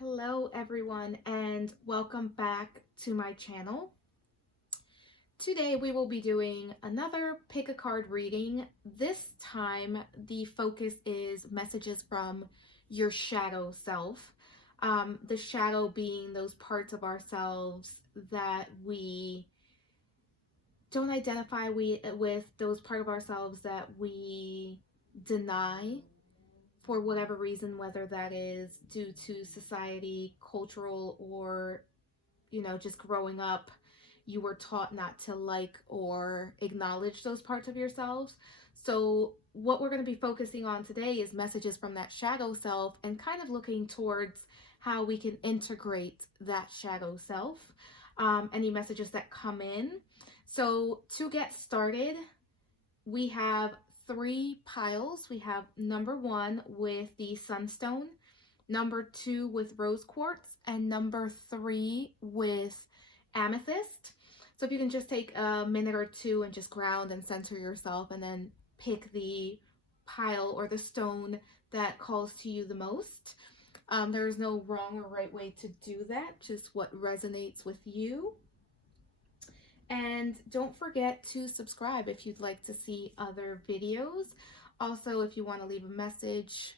Hello everyone and welcome back to my channel. Today we will be doing another pick a card reading. This time the focus is messages from your shadow self. The shadow being those parts of ourselves that we don't identify with, those part of ourselves that we deny for whatever reason, whether that is due to society, cultural, or just growing up, you were taught not to like or acknowledge those parts of yourselves. So what we're going to be focusing on today is messages from that shadow self and kind of looking towards how we can integrate that shadow self, any messages that come in. So to get started, we have three piles. We have number 1 with the Sunstone, number 2 with Rose Quartz, and number 3 with Amethyst. So if you can just take a minute or two and just ground and center yourself, and then pick the pile or the stone that calls to you the most. There is no wrong or right way to do that, just what resonates with you. And don't forget to subscribe if you'd like to see other videos. Also, if you want to leave a message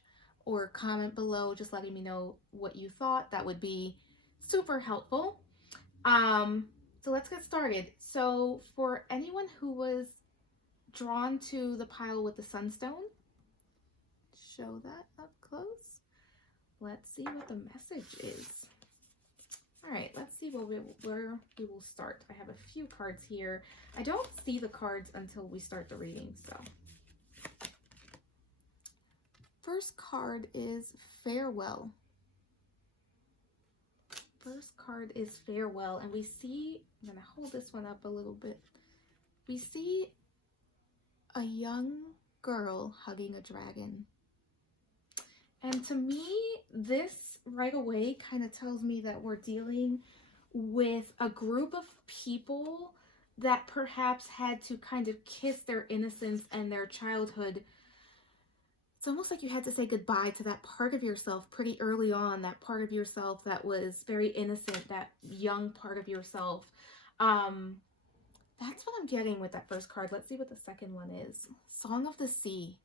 or comment below just letting me know what you thought, that would be super helpful. So let's get started. So for anyone who was drawn to the pile with the Sunstone, show that up close. Let's see what the message is. All right, let's see where we will start. I have a few cards here. I don't see the cards until we start the reading, so. First card is Farewell. First card is Farewell, and we see, I'm gonna hold this one up a little bit. We see a young girl hugging a dragon. And to me, this right away kind of tells me that we're dealing with a group of people that perhaps had to kind of kiss their innocence and their childhood. It's almost like you had to say goodbye to that part of yourself pretty early on, that part of yourself that was very innocent, that young part of yourself. That's what I'm getting with that first card. Let's see what the second one is. Song of the Sea.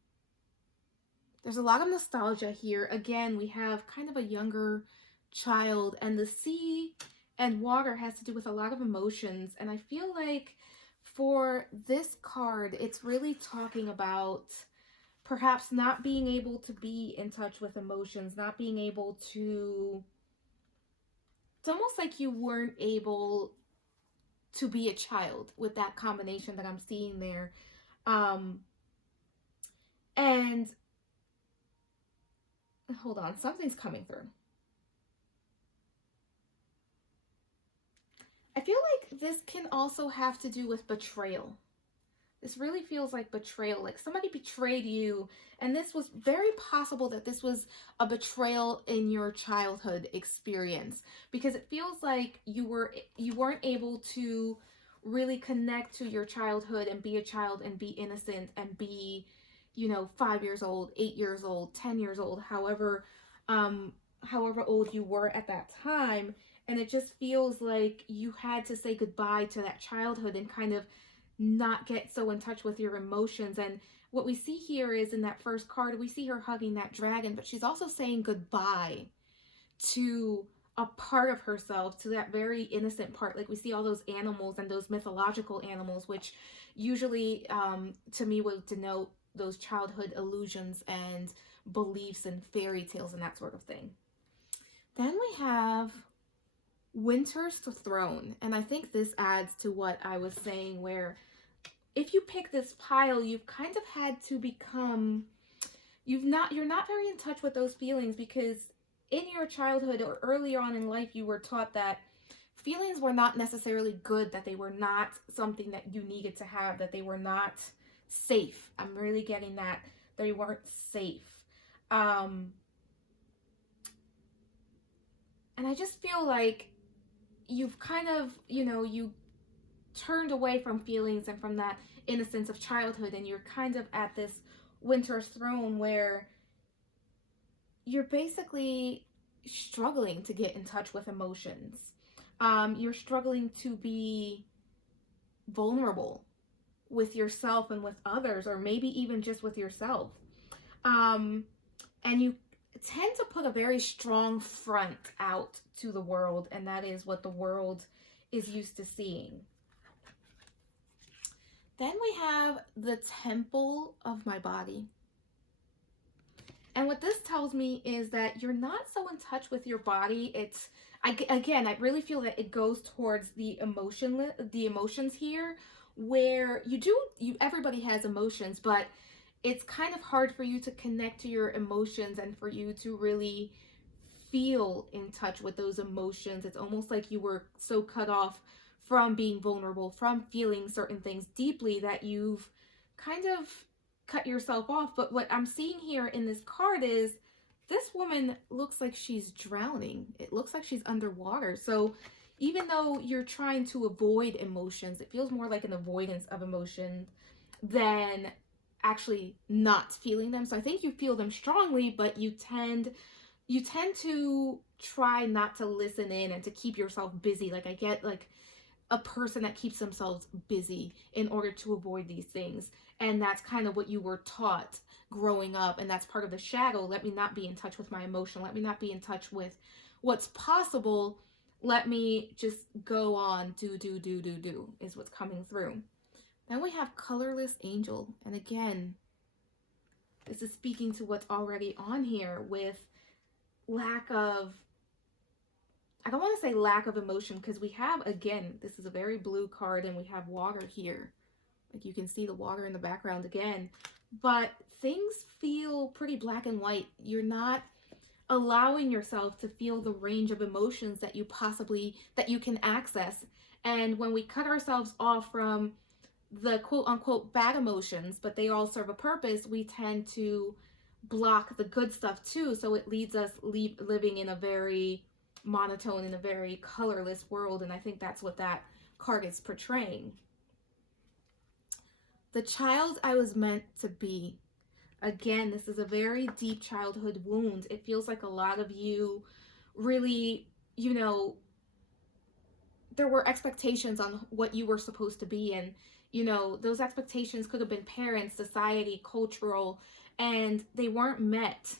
There's a lot of nostalgia here. Again, we have kind of a younger child, and the sea and water has to do with a lot of emotions. And I feel like for this card, it's really talking about perhaps not being able to be in touch with emotions, not being able to, it's almost like you weren't able to be a child with that combination that I'm seeing there. And hold on, something's coming through. I feel like this can also have to do with betrayal. This really feels like betrayal, like somebody betrayed you, and this was very possible that this was a betrayal in your childhood experience, because it feels like you weren't able to really connect to your childhood and be a child and be innocent and be 5 years old, 8 years old, 10 years old, however old you were at that time. And it just feels like you had to say goodbye to that childhood and kind of not get so in touch with your emotions. And what we see here is in that first card, we see her hugging that dragon, but she's also saying goodbye to a part of herself, to that very innocent part. Like we see all those animals and those mythological animals, which usually to me would denote those childhood illusions and beliefs and fairy tales and that sort of thing. Then we have Winter's Throne, and I think this adds to what I was saying, where if you pick this pile, you've kind of had to become, you're not very in touch with those feelings, because in your childhood or earlier on in life, you were taught that feelings were not necessarily good, that they were not something that you needed to have, that they were not safe. I'm really getting that they weren't safe. And I just feel like you've kind of, you turned away from feelings and from that innocence of childhood, and you're kind of at this Winter's Throne where you're basically struggling to get in touch with emotions. You're struggling to be vulnerable with yourself and with others, or maybe even just with yourself. Um, and you tend to put a very strong front out to the world, and that is what the world is used to seeing. Then we have the temple of my body. And what this tells me is that you're not so in touch with your body. I really feel that it goes towards the emotions here, where everybody has emotions, but it's kind of hard for you to connect to your emotions and for you to really feel in touch with those emotions. It's almost like you were so cut off from being vulnerable, from feeling certain things deeply, that you've kind of cut yourself off. But what I'm seeing here in this card is this woman looks like she's drowning. It looks like she's underwater. So even though you're trying to avoid emotions, it feels more like an avoidance of emotion than actually not feeling them. So I think you feel them strongly, but you tend to try not to listen in and to keep yourself busy. Like, I get like a person that keeps themselves busy in order to avoid these things. And that's kind of what you were taught growing up. And that's part of the shadow. Let me not be in touch with my emotion. Let me not be in touch with what's possible. Let me just go on, do, is what's coming through. Then we have colorless angel. And again, this is speaking to what's already on here with lack of, I don't want to say lack of emotion, because we have, again, this is a very blue card and we have water here. Like, you can see the water in the background again, but things feel pretty black and white. You're not allowing yourself to feel the range of emotions that you can access. And when we cut ourselves off from the quote unquote bad emotions, but they all serve a purpose, we tend to block the good stuff too. So it leads us living in a very monotone, in a very colorless world. And I think that's what that card is portraying. The child I was meant to be. Again, this is a very deep childhood wound. It feels like a lot of you really, there were expectations on what you were supposed to be. And, those expectations could have been parents, society, cultural, and they weren't met.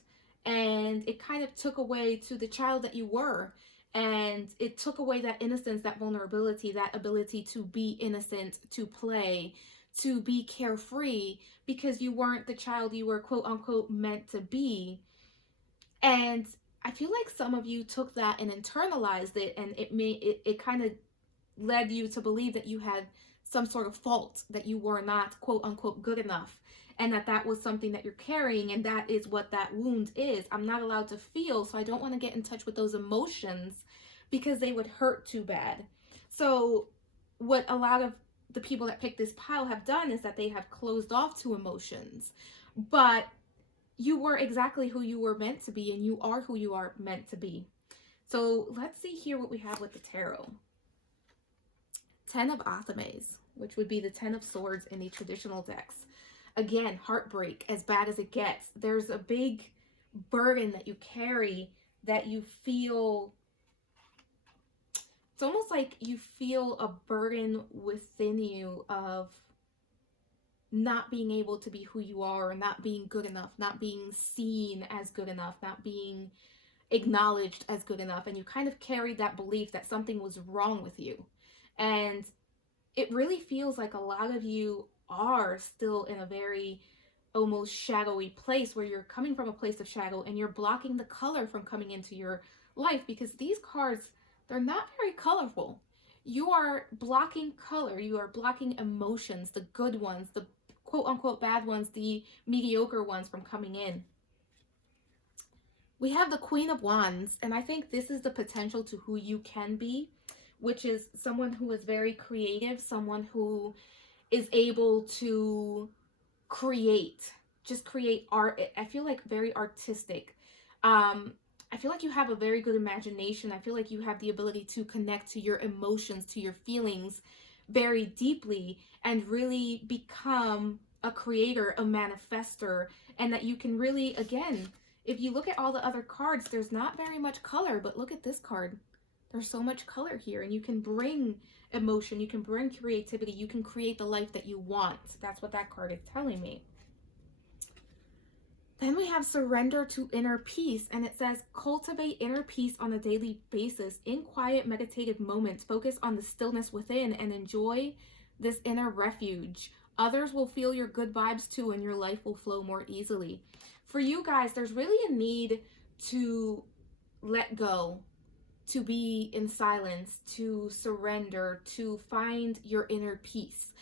And it kind of took away to the child that you were. And it took away that innocence, that vulnerability, that ability to be innocent, to play, to be carefree, because you weren't the child you were quote unquote meant to be. And I feel like some of you took that and internalized it, and it kind of led you to believe that you had some sort of fault, that you were not quote unquote good enough, and that was something that you're carrying, and that is what that wound is. I'm not allowed to feel, so I don't want to get in touch with those emotions because they would hurt too bad. So what a lot of the people that pick this pile have done is that they have closed off to emotions. But you were exactly who you were meant to be, and you are who you are meant to be. So let's see here what we have with the tarot. 10 of Athames, which would be the 10 of Swords in the traditional decks. Again, heartbreak, as bad as it gets. There's a big burden that you carry, that you feel. It's almost like you feel a burden within you of not being able to be who you are, or not being good enough, not being seen as good enough, not being acknowledged as good enough. And you kind of carried that belief that something was wrong with you. And it really feels like a lot of you are still in a very almost shadowy place, where you're coming from a place of shadow and you're blocking the color from coming into your life, because these cards, they're not very colorful. You are blocking color. You are blocking emotions, the good ones, the quote unquote bad ones, the mediocre ones from coming in. We have the Queen of Wands, and I think this is the potential to who you can be, which is someone who is very creative, someone who is able to create art. I feel like very artistic. I feel like you have a very good imagination. I feel like you have the ability to connect to your emotions, to your feelings very deeply, and really become a creator, a manifester, and that you can really, again, If you look at all the other cards, there's not very much color, but look at this card. There's so much color here, and you can bring emotion, you can bring creativity, you can create the life that you want. That's what that card is telling me. Then we have surrender to inner peace, and it says cultivate inner peace on a daily basis. In quiet meditative moments, focus on the stillness within and enjoy this inner refuge. Others will feel your good vibes too, and your life will flow more easily. For you guys, there's really a need to let go, to be in silence, to surrender, to find your inner peace.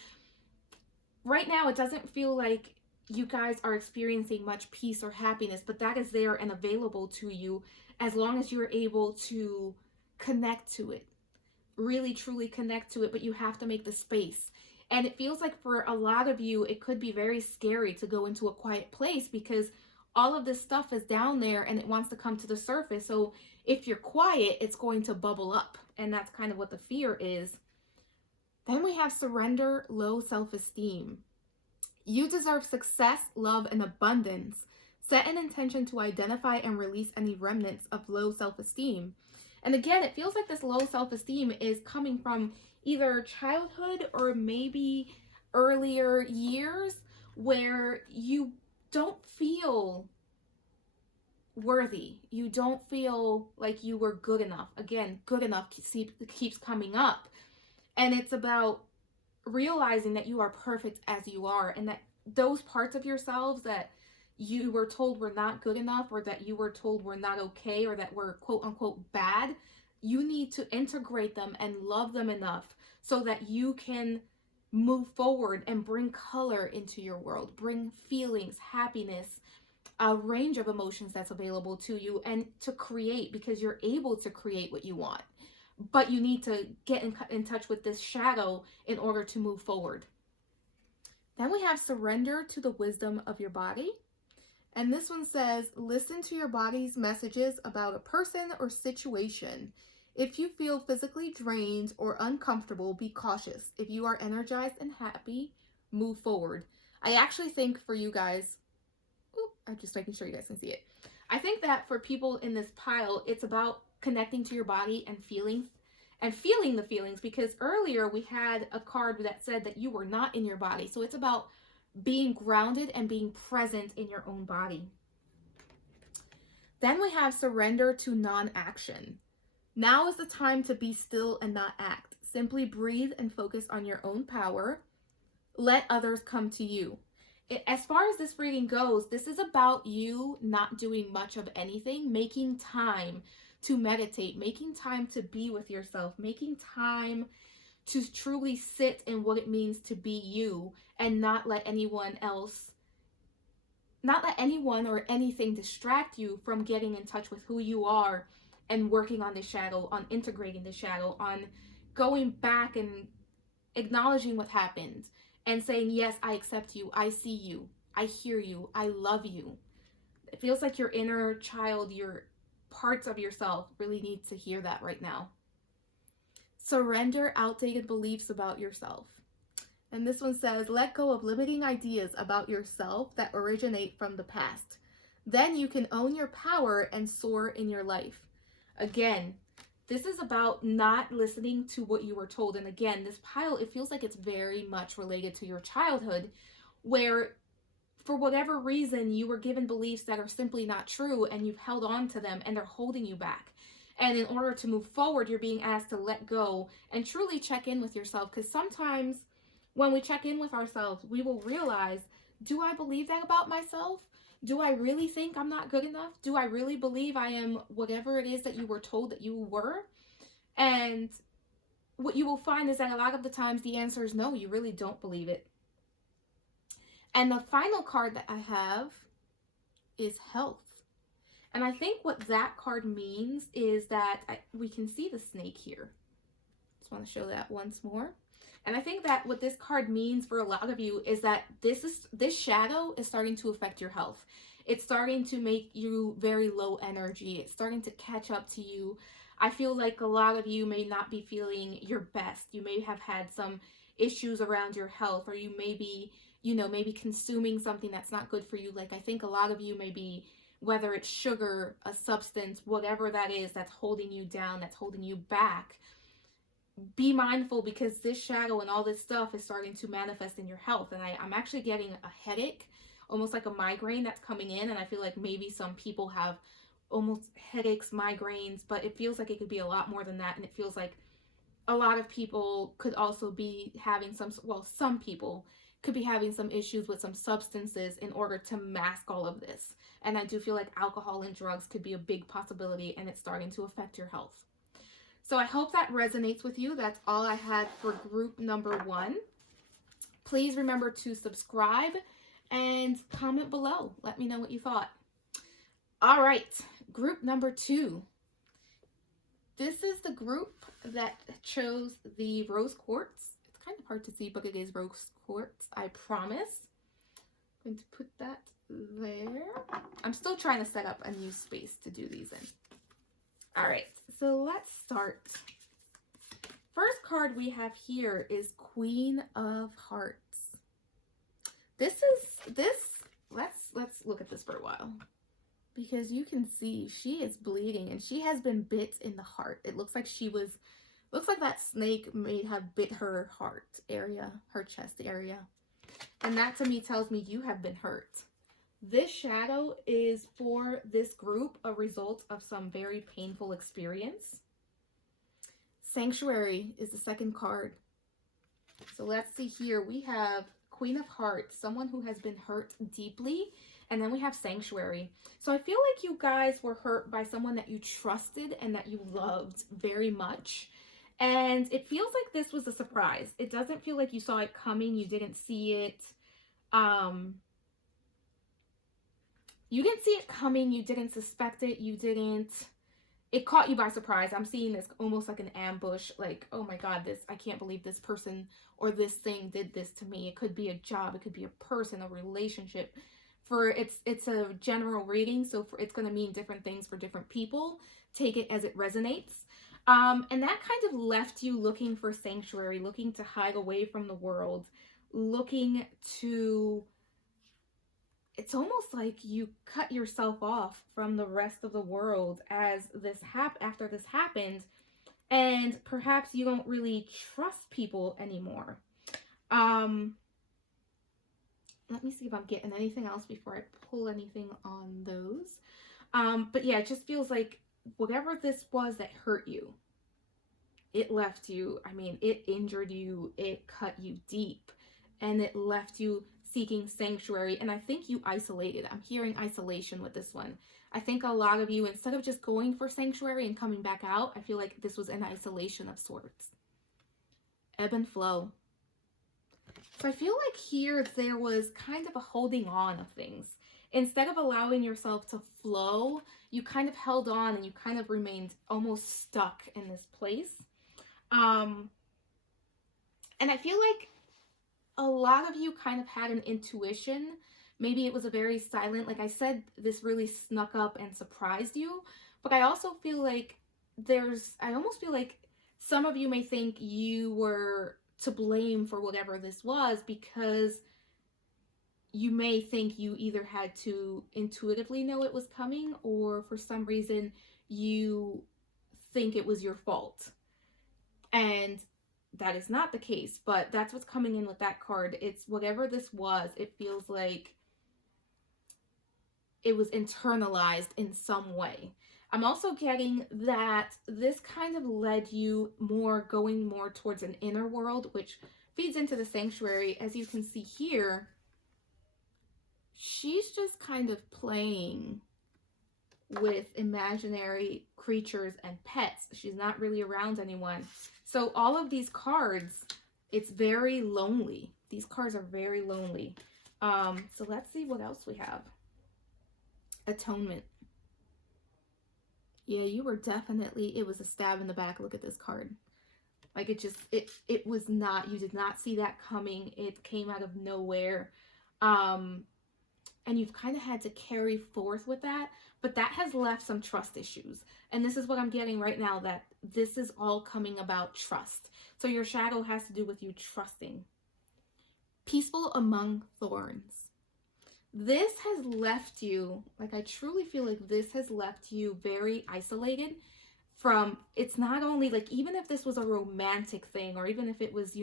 Right now, it doesn't feel like you guys are experiencing much peace or happiness, but that is there and available to you as long as you're able to connect to it, really truly connect to it, but you have to make the space. And it feels like for a lot of you, it could be very scary to go into a quiet place because all of this stuff is down there and it wants to come to the surface. So if you're quiet, it's going to bubble up, and that's kind of what the fear is. Then we have surrender, low self-esteem. You deserve success, love, and abundance. Set an intention to identify and release any remnants of low self-esteem. And again, it feels like this low self-esteem is coming from either childhood or maybe earlier years where you don't feel worthy. You don't feel like you were good enough. Again, good enough keeps coming up. And it's about realizing that you are perfect as you are, and that those parts of yourselves that you were told were not good enough, or that you were told were not okay, or that were quote unquote bad, you need to integrate them and love them enough so that you can move forward and bring color into your world, bring feelings, happiness, a range of emotions that's available to you, and to create, because you're able to create what you want. But you need to get in touch with this shadow in order to move forward. Then we have surrender to the wisdom of your body. And this one says, listen to your body's messages about a person or situation. If you feel physically drained or uncomfortable, be cautious. If you are energized and happy, move forward. I actually think for you guys, I'm just making sure you guys can see it. I think that for people in this pile, it's about connecting to your body and feeling the feelings, because earlier we had a card that said that you were not in your body. So it's about being grounded and being present in your own body. Then we have surrender to non-action. Now is the time to be still and not act. Simply breathe and focus on your own power. Let others come to you. As far as this reading goes, this is about you not doing much of anything, making time to meditate, making time to be with yourself, making time to truly sit in what it means to be you, and not let anyone or anything distract you from getting in touch with who you are and working on the shadow, on integrating the shadow, on going back and acknowledging what happened and saying, yes, I accept you, I see you, I hear you, I love you. It feels like your inner child, your parts of yourself really need to hear that right now. Surrender outdated beliefs about yourself. And this one says, let go of limiting ideas about yourself that originate from the past. Then you can own your power and soar in your life. Again, this is about not listening to what you were told. And again, this pile, it feels like it's very much related to your childhood, where for whatever reason, you were given beliefs that are simply not true, and you've held on to them and they're holding you back. And in order to move forward, you're being asked to let go and truly check in with yourself. Because sometimes when we check in with ourselves, we will realize, do I believe that about myself? Do I really think I'm not good enough? Do I really believe I am whatever it is that you were told that you were? And what you will find is that a lot of the times the answer is no, you really don't believe it. And the final card that I have is health. And I think what that card means is that we can see the snake here. Just want to show that once more. And I think that what this card means for a lot of you is that this shadow is starting to affect your health. It's starting to make you very low energy. It's starting to catch up to you. I feel like a lot of you may not be feeling your best. You may have had some issues around your health, or you may be, maybe consuming something that's not good for you. Like I think a lot of you may be whether it's sugar, a substance, whatever that is that's holding you down, that's holding you back. Be mindful, because this shadow and all this stuff is starting to manifest in your health. And I'm actually getting a headache, almost like a migraine that's coming in. And I feel like maybe some people have almost headaches, migraines, but it feels like it could be a lot more than that. And it feels like a lot of people could also be having some people could be having some issues with some substances in order to mask all of this. And I do feel like alcohol and drugs could be a big possibility, and it's starting to affect your health. So I hope that resonates with you. That's all I had for group number 1. Please remember to subscribe and comment below. Let me know what you thought. All right, group number 2. This is the group that chose the rose quartz. It's kind of hard to see, but it is rose quartz, I promise. I'm going to put that there. I'm still trying to set up a new space to do these in. All right, so let's start. First card we have here is Queen of Hearts. Let's look at this for a while, because you can see she is bleeding and she has been bit in the heart. It looks like that snake may have bit her heart area, her chest area. And that to me tells me you have been hurt. This shadow is for this group a result of some very painful experience. Sanctuary is the second card. So let's see here. We have Queen of Hearts, someone who has been hurt deeply. And then we have Sanctuary. So I feel like you guys were hurt by someone that you trusted and that you loved very much. And it feels like this was a surprise. It doesn't feel like you saw it coming. You didn't see it. You didn't see it coming. You didn't suspect it. It caught you by surprise. I'm seeing this almost like an ambush. Like, oh my God, I can't believe this person or this thing did this to me. It could be a job. It could be a person, a relationship. It's a general reading, so it's going to mean different things for different people. Take it as it resonates. And that kind of left you looking for sanctuary, looking to hide away from the world, looking to... It's almost like you cut yourself off from the rest of the world after this happened, and perhaps you don't really trust people anymore. Let me see if I'm getting anything else before I pull anything on those. But yeah, it just feels like whatever this was that hurt you, it left you, it injured you, it cut you deep, and it left you seeking sanctuary. And I think you isolated. I'm hearing isolation with this one. I think a lot of you, instead of just going for sanctuary and coming back out, I feel like this was an isolation of sorts. Ebb and flow. So I feel like here there was kind of a holding on of things. Instead of allowing yourself to flow, you kind of held on and you kind of remained almost stuck in this place. And I feel like a lot of you kind of had an intuition. Maybe it was a very silent, like I said, this really snuck up and surprised you. But I also feel like I almost feel like some of you may think you were to blame for whatever this was, because you may think you either had to intuitively know it was coming, or for some reason you think it was your fault. And that is not the case, but that's what's coming in with that card. It's whatever this was, it feels like it was internalized in some way. I'm also getting that this kind of led you going more towards an inner world, which feeds into the sanctuary. As you can see here, she's just kind of playing with imaginary creatures and pets. She's not really around anyone. So all of these cards, it's very lonely. These cards are very lonely. So let's see what else we have. Atonement. Yeah, you were definitely, it was a stab in the back. Look at this card. Like it was not, you did not see that coming. It came out of nowhere. And you've kind of had to carry forth with that, but that has left some trust issues. And this is what I'm getting right now, that this is all coming about trust. So your shadow has to do with you trusting. Peaceful among thorns. This has left you, like, I truly feel like this has left you very isolated from, it's not only like, even if this was a romantic thing, or even if it was,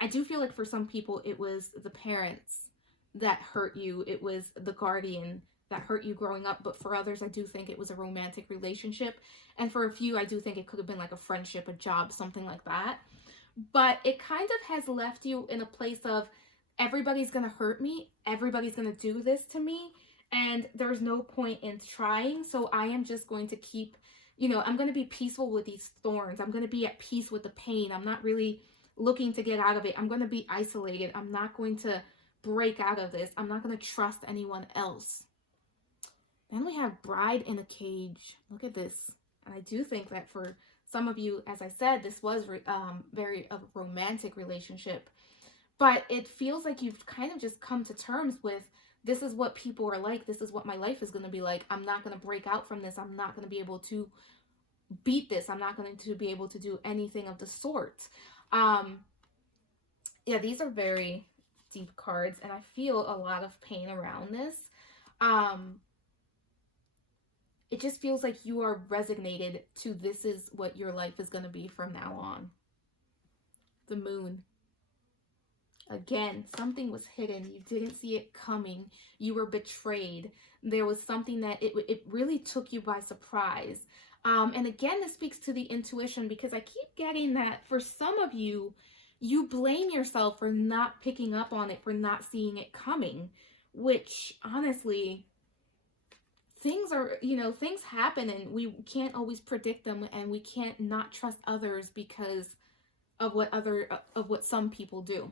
I do feel like for some people it was the parents that hurt you, it was the guardian that hurt you growing up, but for others I do think it was a romantic relationship, and for a few I do think it could have been like a friendship, a job, something like that. But it kind of has left you in a place of, everybody's gonna hurt me, everybody's gonna do this to me, and there's no point in trying, so I am just going to keep, I'm going to be peaceful with these thorns. I'm going to be at peace with the pain. I'm not really looking to get out of it. I'm going to be isolated. I'm not going to break out of this. I'm not going to trust anyone else. Then we have Bride in a Cage. Look at this. And I do think that for some of you, as I said, this was very a romantic relationship. But it feels like you've kind of just come to terms with, this is what people are like. This is what my life is going to be like. I'm not going to break out from this. I'm not going to be able to beat this. I'm not going to be able to do anything of the sort. Yeah, these are very deep cards, and I feel a lot of pain around this. It just feels like you are resignated to, this is what your life is going to be from now on. The Moon. Again, something was hidden. You didn't see it coming. You were betrayed. There was something that it really took you by surprise. And again, this speaks to the intuition, because I keep getting that for some of you, you blame yourself for not picking up on it, for not seeing it coming, which honestly, things are, things happen and we can't always predict them, and we can't not trust others because of what some people do.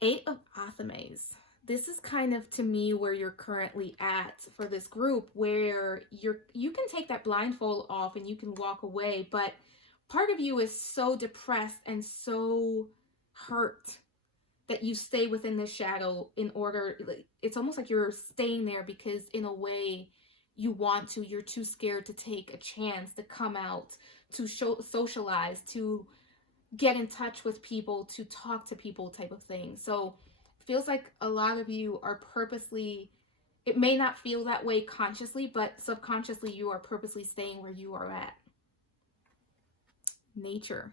Eight of Amethyst. This is kind of, to me, where you're currently at for this group, where you can take that blindfold off and you can walk away, but part of you is so depressed and so hurt that you stay within the shadow in order, it's almost like you're staying there because in a way you want to, you're too scared to take a chance to come out, to socialize, to get in touch with people, to talk to people, type of thing. So it feels like a lot of you are purposely, it may not feel that way consciously, but subconsciously you are purposely staying where you are at. Nature.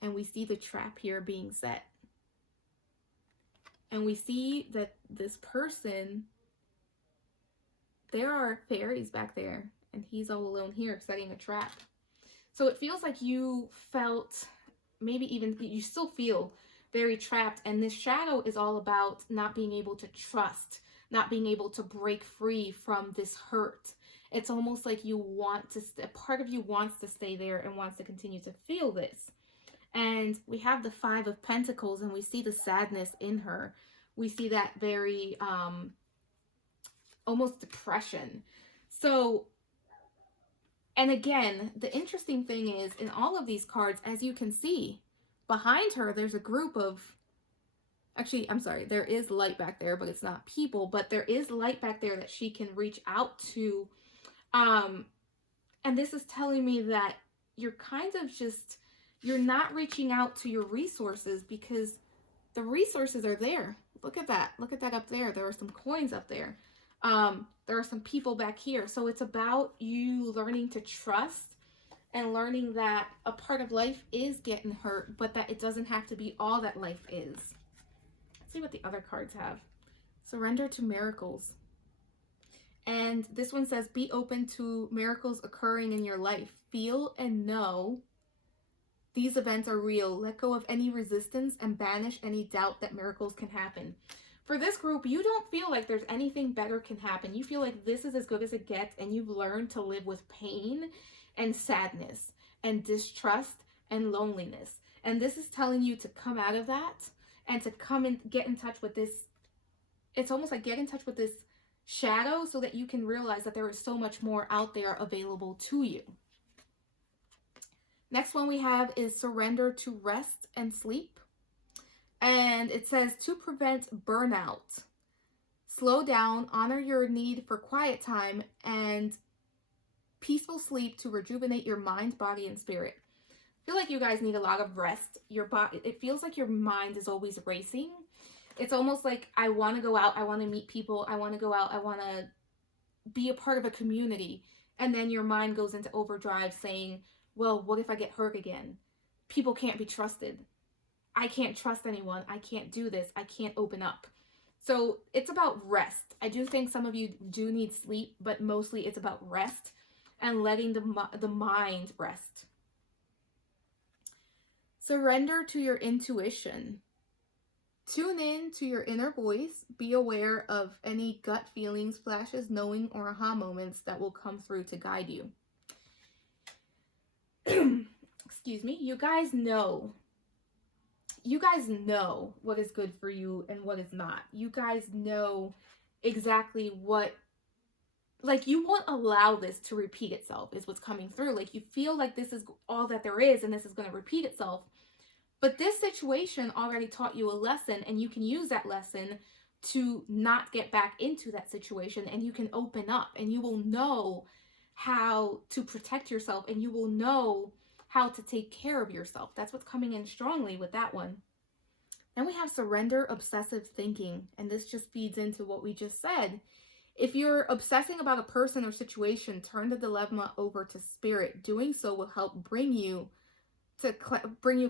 And we see the trap here being set. And we see that this person, there are fairies back there, and he's all alone here setting a trap. So it feels like you felt, maybe even you still feel very trapped. And this shadow is all about not being able to trust, not being able to break free from this hurt. It's almost like you want to, a part of you wants to stay there and wants to continue to feel this. And we have the Five of Pentacles, and we see the sadness in her. We see that very almost depression. So, and again, the interesting thing is, in all of these cards, as you can see, behind her, there's a group of, actually, I'm sorry, there is light back there, but it's not people, but there is light back there that she can reach out to. And this is telling me that you're kind of just, you're not reaching out to your resources because the resources are there. Look at that. Look at that up there. There are some coins up there. There are some people back here. So it's about you learning to trust and learning that a part of life is getting hurt, but that it doesn't have to be all that life is. Let's see what the other cards have. Surrender to miracles. And this one says, be open to miracles occurring in your life. Feel and know these events are real. Let go of any resistance and banish any doubt that miracles can happen. For this group, you don't feel like there's anything better can happen. You feel like this is as good as it gets, and you've learned to live with pain and sadness and distrust and loneliness. And this is telling you to come out of that and to come and get in touch with this. It's almost like get in touch with this shadow so that you can realize that there is so much more out there available to you. Next one we have is surrender to rest and sleep. And it says to prevent burnout, slow down, honor your need for quiet time and peaceful sleep to rejuvenate your mind, body, and spirit. feel like you guys need a lot of rest. Your body, it feels like your mind is always racing. It's almost like, I want to go out, I want to meet people, I want to go out, I want to be a part of a community. And then your mind goes into overdrive saying, well, what if I get hurt again? People can't be trusted. I can't trust anyone. I can't do this. I can't open up. So it's about rest. I do think some of you do need sleep, but mostly it's about rest and letting the mind rest. Surrender to your intuition. Tune in to your inner voice. Be aware of any gut feelings, flashes, knowing, or aha moments that will come through to guide you. Excuse me. You guys know what is good for you and what is not. You guys know exactly what, like, you won't allow this to repeat itself is what's coming through. Like, you feel like this is all that there is and this is going to repeat itself. But this situation already taught you a lesson, and you can use that lesson to not get back into that situation, and you can open up, and you will know how to protect yourself, and you will know how to take care of yourself. That's what's coming in strongly with that one. Then we have surrender obsessive thinking, and this just feeds into what we just said. If you're obsessing about a person or situation, turn the dilemma over to spirit. Doing so will help bring you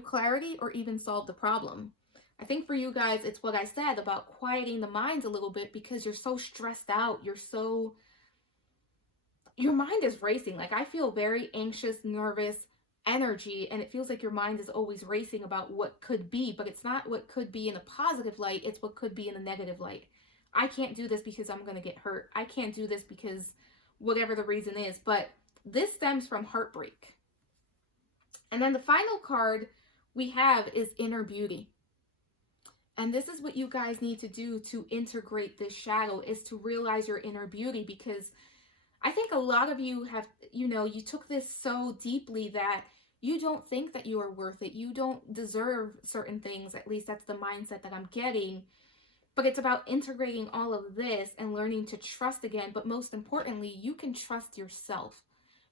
clarity or even solve the problem. I think for you guys, it's what I said about quieting the minds a little bit, because you're so stressed out. Your mind is racing. Like, I feel very anxious, nervous energy, and it feels like your mind is always racing about what could be, but it's not what could be in a positive light. It's what could be in a negative light. I can't do this because I'm going to get hurt. I can't do this because whatever the reason is, but this stems from heartbreak. And then the final card we have is inner beauty. And this is what you guys need to do to integrate this shadow, is to realize your inner beauty, because I think a lot of you have, you took this so deeply that you don't think that you are worth it. You don't deserve certain things. At least that's the mindset that I'm getting. But it's about integrating all of this and learning to trust again. But most importantly, you can trust yourself,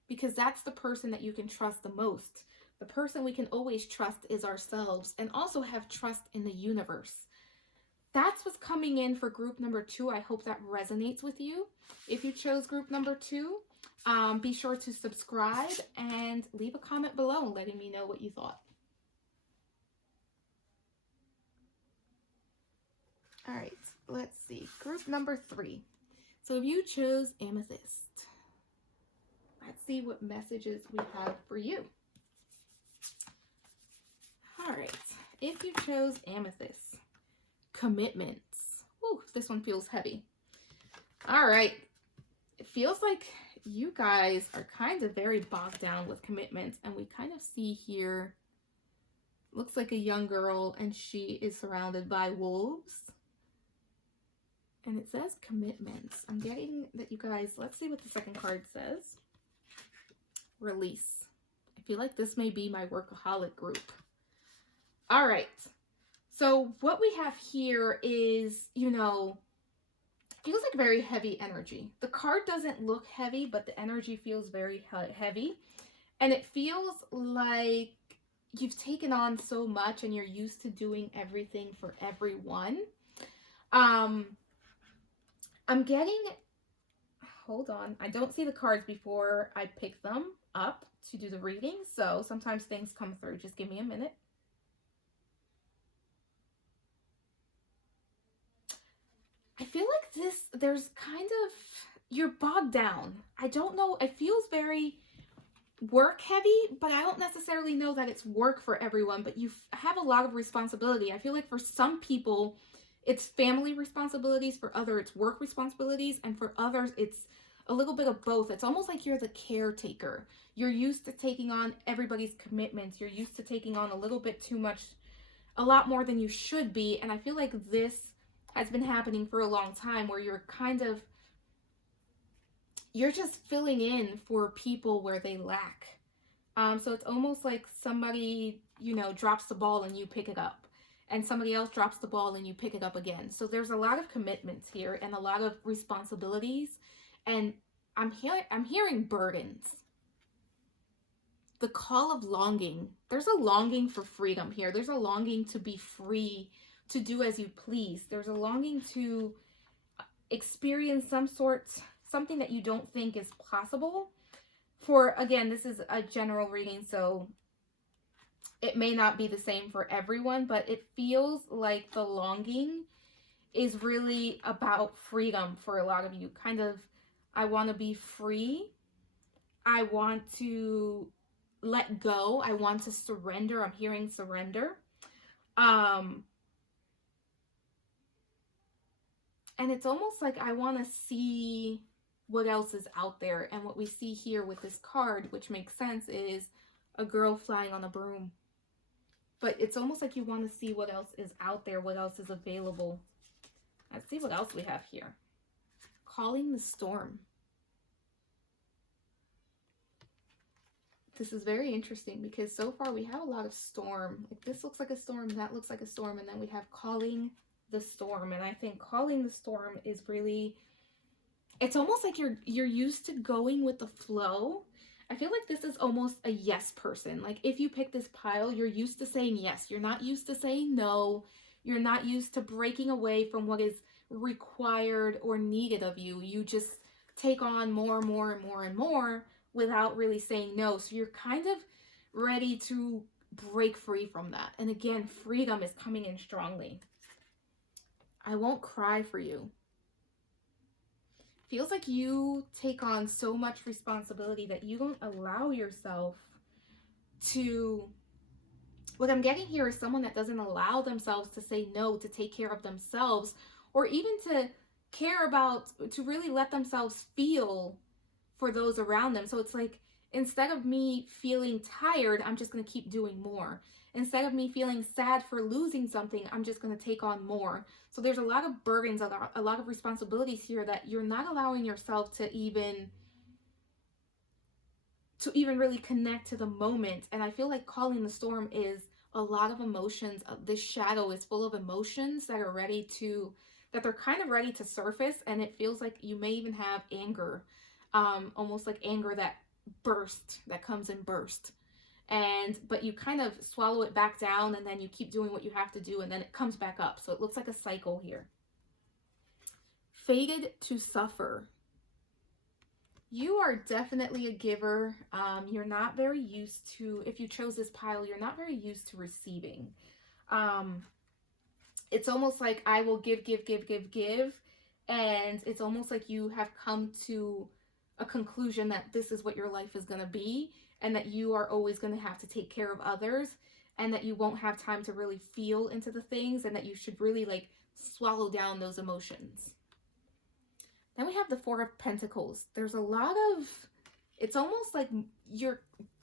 because that's the person that you can trust the most. The person we can always trust is ourselves, and also have trust in the universe. That's what's coming in for group number 2. I hope that resonates with you. If you chose group number 2, be sure to subscribe and leave a comment below letting me know what you thought. All right, let's see. Group number 3. So if you chose Amethyst, let's see what messages we have for you. All right, if you chose Amethyst, commitments. Ooh, this one feels heavy. All right, it feels like you guys are kind of very bogged down with commitments, and we kind of see here, looks like a young girl, and she is surrounded by wolves. And it says commitments. I'm getting that you guys, let's see what the second card says. Release. I feel like this may be my workaholic group. All right, so what we have here is, feels like very heavy energy. The card doesn't look heavy, but the energy feels very heavy. And it feels like you've taken on so much and you're used to doing everything for everyone. I'm getting, hold on, I don't see the cards before I pick them up to do the reading, so sometimes things come through. Just give me a minute. I feel like there's kind of, you're bogged down. I don't know, it feels very work heavy, but I don't necessarily know that it's work for everyone, but you have a lot of responsibility. I feel like for some people, it's family responsibilities, for others, it's work responsibilities, and for others, it's a little bit of both. It's almost like you're the caretaker. You're used to taking on everybody's commitments. You're used to taking on a little bit too much, a lot more than you should be, and I feel like this has been happening for a long time, where you're just filling in for people where they lack. So it's almost like somebody, drops the ball and you pick it up, and somebody else drops the ball and you pick it up again. So there's a lot of commitments here and a lot of responsibilities, and I'm hearing burdens. the call of longing. There's a longing for freedom here. There's a longing to be free, to do as you please. There's a longing to experience something that you don't think is possible. For, again, this is a general reading, so it may not be the same for everyone, but it feels like the longing is really about freedom for a lot of you. Kind of, I want to be free. I want to let go. I want to surrender. I'm hearing surrender. And it's almost like I want to see what else is out there. And what we see here with this card, which makes sense, is a girl flying on a broom. But it's almost like you want to see what else is out there, what else is available. Let's see what else we have here. Calling the storm. This is very interesting because so far we have a lot of storm. Like this looks like a storm, that looks like a storm, and then we have calling the storm. And I think calling the storm is really, it's almost like you're used to going with the flow. I feel like this is almost a yes person. Like if you pick this pile, you're used to saying yes. You're not used to saying no. You're not used to breaking away from what is required or needed of you. You just take on more and more and more and more without really saying no. So you're kind of ready to break free from that. And again, freedom is coming in strongly. I won't cry for you. Feels like you take on so much responsibility that you don't allow yourself to, what I'm getting here is someone that doesn't allow themselves to say no, to take care of themselves, or even to care about, to really let themselves feel for those around them. So it's like, instead of me feeling tired, I'm just going to keep doing more. Instead of me feeling sad for losing something, I'm just going to take on more. So there's a lot of burdens, a lot of responsibilities here that you're not allowing yourself to even really connect to the moment. And I feel like calling the storm is a lot of emotions. This shadow is full of emotions that are that they're kind of ready to surface. And it feels like you may even have anger, almost like anger that comes in burst. But you kind of swallow it back down, and then you keep doing what you have to do, and then it comes back up. So it looks like a cycle here. Fated to suffer. You are definitely a giver. You're not very used to, if you chose this pile, you're not very used to receiving. It's almost like I will give. And it's almost like you have come to a conclusion that this is what your life is going to be, and that you are always going to have to take care of others, and that you won't have time to really feel into the things, and that you should really like swallow down those emotions. Then we have the Four of Pentacles. There's a lot of, it's almost like you're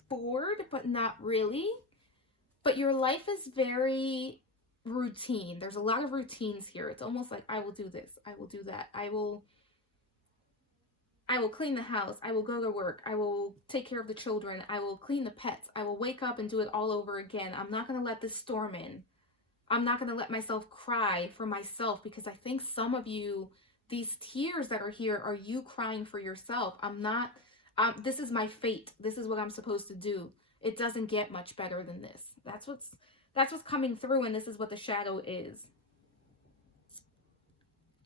bored, but not really. But your life is very routine. There's a lot of routines here. It's almost like I will do this, I will do that, I will clean the house, I will go to work, I will take care of the children, I will clean the pets, I will wake up and do it all over again. I'm not going to let this storm in. I'm not going to let myself cry for myself, because I think some of you, these tears that are here are you crying for yourself. This is my fate. This is what I'm supposed to do. It doesn't get much better than this. That's what's coming through, and this is what the shadow is.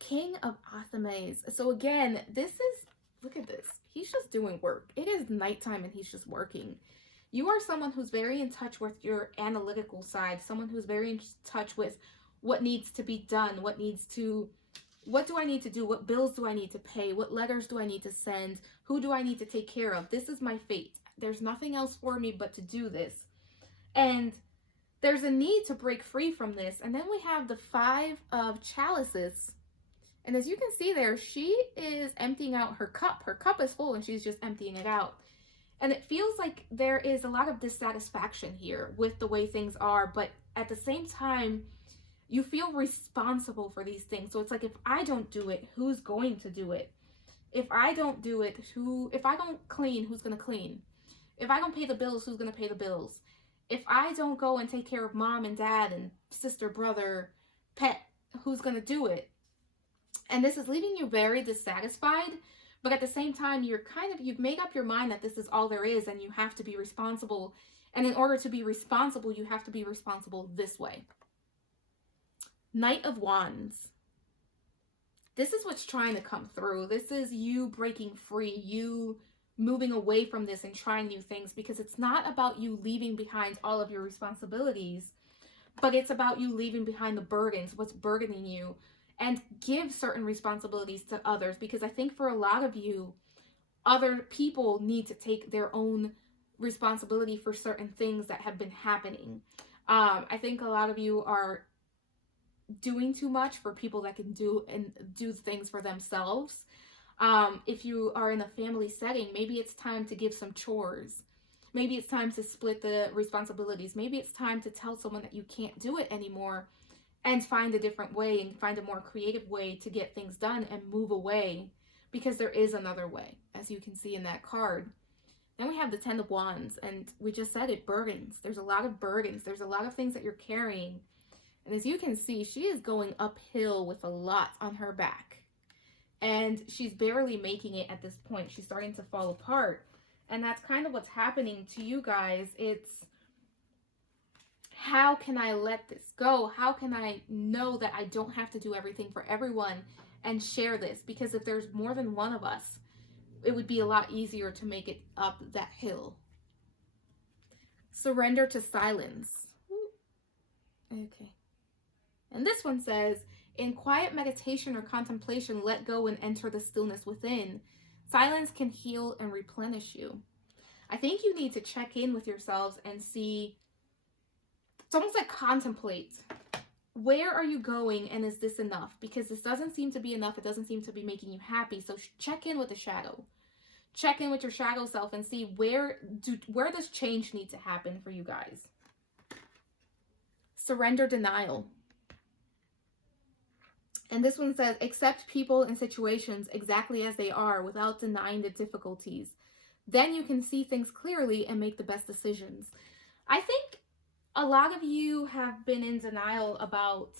King of Amethyst. So again, look at this. He's just doing work. It is nighttime and he's just working. You are someone who's very in touch with your analytical side, someone who's very in touch with what needs to be done, what do I need to do, what bills do I need to pay, what letters do I need to send, who do I need to take care of. This is my fate. There's nothing else for me but to do this. And there's a need to break free from this. And then we have the Five of Chalices. And as you can see there, she is emptying out her cup. Her cup is full and she's just emptying it out. And it feels like there is a lot of dissatisfaction here with the way things are. But at the same time, you feel responsible for these things. So it's like, if I don't do it, who's going to do it? If I don't do it, if I don't clean, who's going to clean? If I don't pay the bills, who's going to pay the bills? If I don't go and take care of mom and dad and sister, brother, pet, who's going to do it? And this is leaving you very dissatisfied, But at the same time, you've made up your mind that this is all there is and you have to be responsible. And in order to be responsible, you have to be responsible this way. Knight of Wands. This is what's trying to come through. This is you breaking free, you moving away from this and trying new things, because it's not about you leaving behind all of your responsibilities, but it's about you leaving behind the burdens, what's burdening you, and give certain responsibilities to others. Because I think for a lot of you, other people need to take their own responsibility for certain things that have been happening. I think a lot of you are doing too much for people that can do things for themselves. If you are in a family setting, maybe it's time to give some chores. Maybe it's time to split the responsibilities. Maybe it's time to tell someone that you can't do it anymore and find a different way and find a more creative way to get things done and move away, because there is another way, as you can see in that card. Then we have the Ten of Wands, and we just said it, burdens. There's a lot of burdens. There's a lot of things that you're carrying. And as you can see, she is going uphill with a lot on her back. And she's barely making it at this point. She's starting to fall apart. And that's kind of what's happening to you guys. It's, how can I let this go? How can I know that I don't have to do everything for everyone and share this? Because if there's more than one of us, it would be a lot easier to make it up that hill. Surrender to silence. Okay. And this one says, in quiet meditation or contemplation, let go and enter the stillness within. Silence can heal and replenish you. I think you need to check in with yourselves and see, it's almost like contemplate. Where are you going, and is this enough? Because this doesn't seem to be enough. It doesn't seem to be making you happy. So check in with the shadow. Check in with your shadow self and see where does change need to happen for you guys. Surrender denial. And this one says, accept people and situations exactly as they are without denying the difficulties. Then you can see things clearly and make the best decisions. I think a lot of you have been in denial about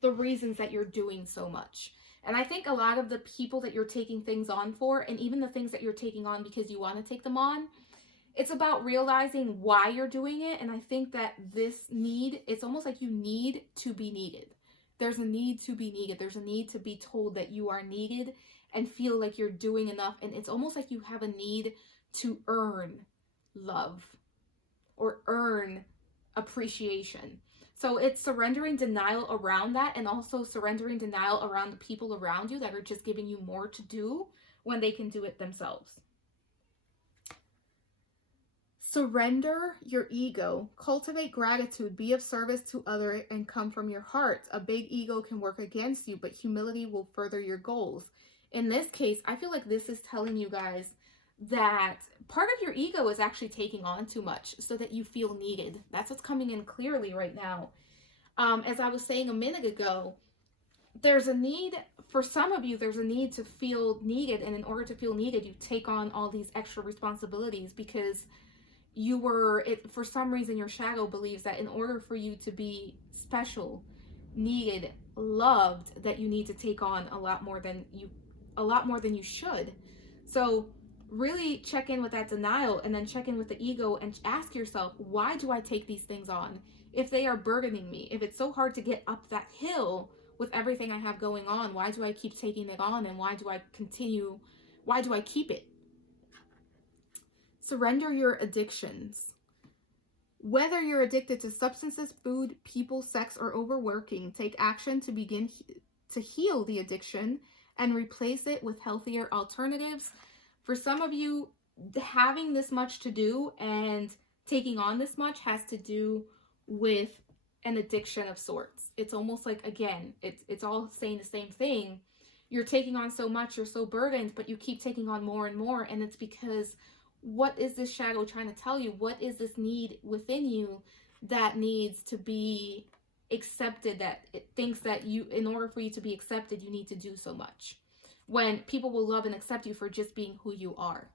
the reasons that you're doing so much. And I think a lot of the people that you're taking things on for, and even the things that you're taking on because you want to take them on, it's about realizing why you're doing it. And I think that this need, it's almost like you need to be needed. There's a need to be needed. There's a need to be told that you are needed and feel like you're doing enough. And it's almost like you have a need to earn love or earn appreciation. So it's surrendering denial around that, and also surrendering denial around the people around you that are just giving you more to do when they can do it themselves. Surrender your ego. Cultivate gratitude. Be of service to others and come from your heart. A big ego can work against you, but humility will further your goals. In this case, I feel like this is telling you guys that part of your ego is actually taking on too much so that you feel needed. That's what's coming in clearly right now. As I was saying a minute ago, there's a need, for some of you, there's a need to feel needed. And in order to feel needed, you take on all these extra responsibilities because for some reason, your shadow believes that in order for you to be special, needed, loved, that you need to take on a lot more than you should. So really check in with that denial, and then check in with the ego and ask yourself, why do I take these things on? If they are burdening me, if it's so hard to get up that hill with everything I have going on, why do I keep taking it on, and why do I keep it? Surrender your addictions. Whether you're addicted to substances, food, people, sex, or overworking, take action to begin to heal the addiction and replace it with healthier alternatives. For some of you, having this much to do and taking on this much has to do with an addiction of sorts. It's almost like, again, it's all saying the same thing. You're taking on so much, you're so burdened, but you keep taking on more and more, and it's because, what is this shadow trying to tell you? What is this need within you that needs to be accepted, that it thinks that in order for you to be accepted, you need to do so much, when people will love and accept you for just being who you are?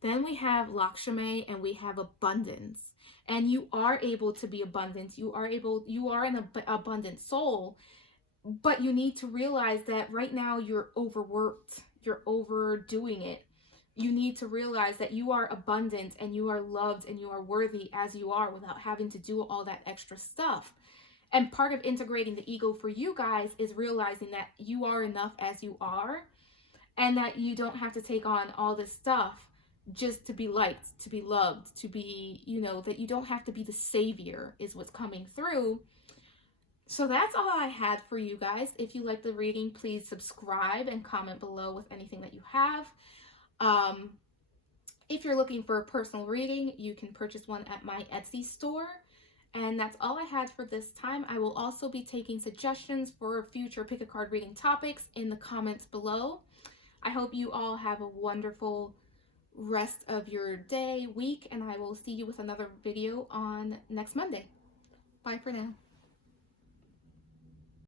Then we have Lakshmi, and we have abundance. And you are able to be abundant. You are an abundant soul, but you need to realize that right now you're overworked. you're overdoing it. You need to realize that you are abundant and you are loved and you are worthy as you are without having to do all that extra stuff. And part of integrating the ego for you guys is realizing that you are enough as you are, and that you don't have to take on all this stuff just to be liked, to be loved, to be, that you don't have to be the savior is what's coming through. So that's all I had for you guys. If you like the reading, please subscribe and comment below with anything that you have. If you're looking for a personal reading, you can purchase one at my Etsy store. And that's all I had for this time. I will also be taking suggestions for future pick a card reading topics in the comments below. I hope you all have a wonderful rest of your day, week, and I will see you with another video on next Monday. Bye for now.